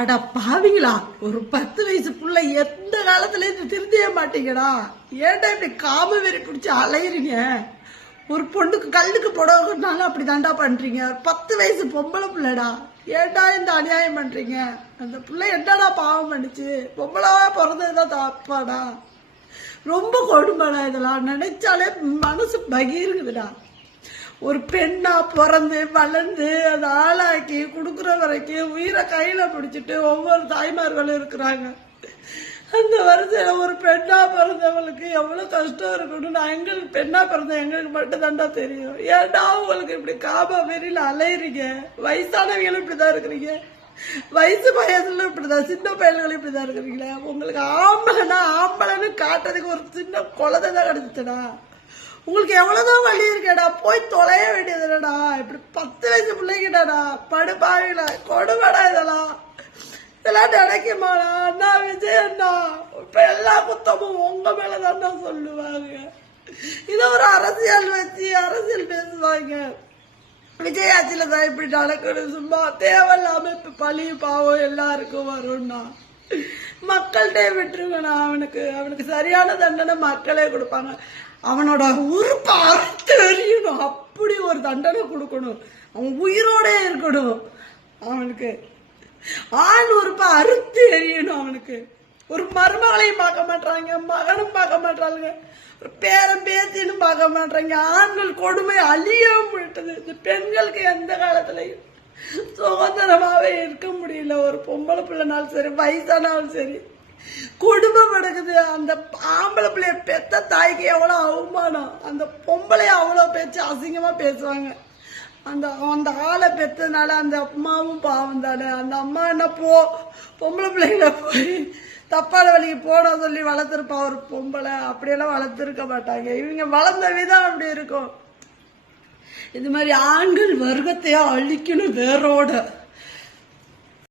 அடா பாவீங்களா, ஒரு 10 வயசு புள்ள எந்த காலத்துல இருந்து திருந்திய மாட்டீங்கடா? ஏன்டா இப்படி காம வெறி பிடிச்சி அலையிறீங்க? ஒரு பொண்ணுக்கு கல்லுக்கு புடவைனாலும் அப்படி தாண்டா பண்றீங்க. 10 வயசு பொம்பளை பிள்ளைடா, ஏன்டா இந்த அநியாயம் பண்றீங்க? அந்த பிள்ளை என்னடா பாவம் பண்ணிச்சு? பொம்பளவா பிறந்ததுதான் தப்பாடா? ரொம்ப கொடுமைடா இதெல்லாம். நினைச்சாலே மனசு பகீருக்குதுடா. ஒரு பெண்ணா பிறந்து வளர்ந்து அதை ஆளாக்கி கொடுக்குற வரைக்கும் உயிரை கையில பிடிச்சிட்டு ஒவ்வொரு தாய்மார்களும் இருக்கிறாங்க. அந்த வரிசையில ஒரு பெண்ணா பிறந்தவங்களுக்கு எவ்வளவு கஷ்டம் இருக்கணும். நான் எங்களுக்கு பெண்ணா பிறந்த எங்களுக்கு மட்டும் தாண்டா தெரியும். ஏன்டா உங்களுக்கு இப்படி காபா வெறியில அலையிறீங்க? வயசானவங்களும் இப்படிதான் இருக்கிறீங்க, வயசு வயசுல இப்படிதான், சின்ன பையன்களும் இப்படிதான் இருக்கிறீங்களா? உங்களுக்கு ஆம்பளைன்னு காட்டுறதுக்கு ஒரு சின்ன குழந்தை தான் கிடைச்சிட்டா. உங்களுக்கு எவ்வளவுதான் வழி இருக்கடா, போய் தொலைய வேண்டியதுடா. இப்படி 10 வயசு பிள்ளைகிட்டடா படுப்பாவில கொடுமடா இதெல்லாம். இதெல்லாம் நினைக்குமாடா? அண்ணா விஜய் அண்ணா, இப்ப எல்லா குத்தமும் உங்க மேலதான் சொல்லுவாங்க. இத ஒரு அரசியல் வச்சு அரசியல் பேசுவாங்க. விஜய் ஆட்சியில தான் இப்படி நடக்கணும். சும்மா தேவையில்லாம இப்ப பழி பாவம் எல்லாருக்கும் வரும்னா மக்கள்கிட்ட விட்டுருங்கண்ணா. அவனுக்கு சரியான தண்டனை மக்களே கொடுப்பாங்க. அவனோட உறுப்பை அறுத்து எறியணும், அப்படி ஒரு தண்டனை கொடுக்கணும். அவன் உயிரோட இருக்கணும். அவனுக்கு ஆண் உறுப்பை அறுத்து எறியணும். அவனுக்கு ஒரு மருமகளையும் பார்க்க மாட்டாங்க, மகனும் பார்க்க மாட்டாங்க, ஒரு பேரன் பேத்தின்னு பார்க்க மாட்டாங்க. ஆண்கள் கொடுமை அழிய விட்டது. இந்த பெண்களுக்கு எந்த காலத்திலையும் சுதந்திரமாவே இருக்க முடியல. ஒரு பொம்பளை பிள்ளைனாலும் சரி, வயசானாலும் சரி, குடும்பம் நடக்குது. அந்த ஆம்பளை பிள்ளைய பெத்த தாய்க்கு எவ்வளவு அவமானம். அந்த பொம்பளைய அவ்வளவு பேச்சு அசிங்கமா பேசுவாங்க. அந்த ஆளை பெத்ததுனால அந்த அம்மாவும் பாவம் தானே. அந்த அம்மா என்ன பொம்பளை பிள்ளைங்கள போய் தப்பான வழிக்கு போட சொல்லி வளர்த்துருப்பா ஒரு பொம்பளை. அப்படியெல்லாம் வளர்த்துருக்க மாட்டாங்க. இவங்க வளர்ந்த விதம் அப்படி இருக்கும். இது மாதிரி ஆண்கள் வர்க்கத்தையே அழிக்கணும் வேரோட.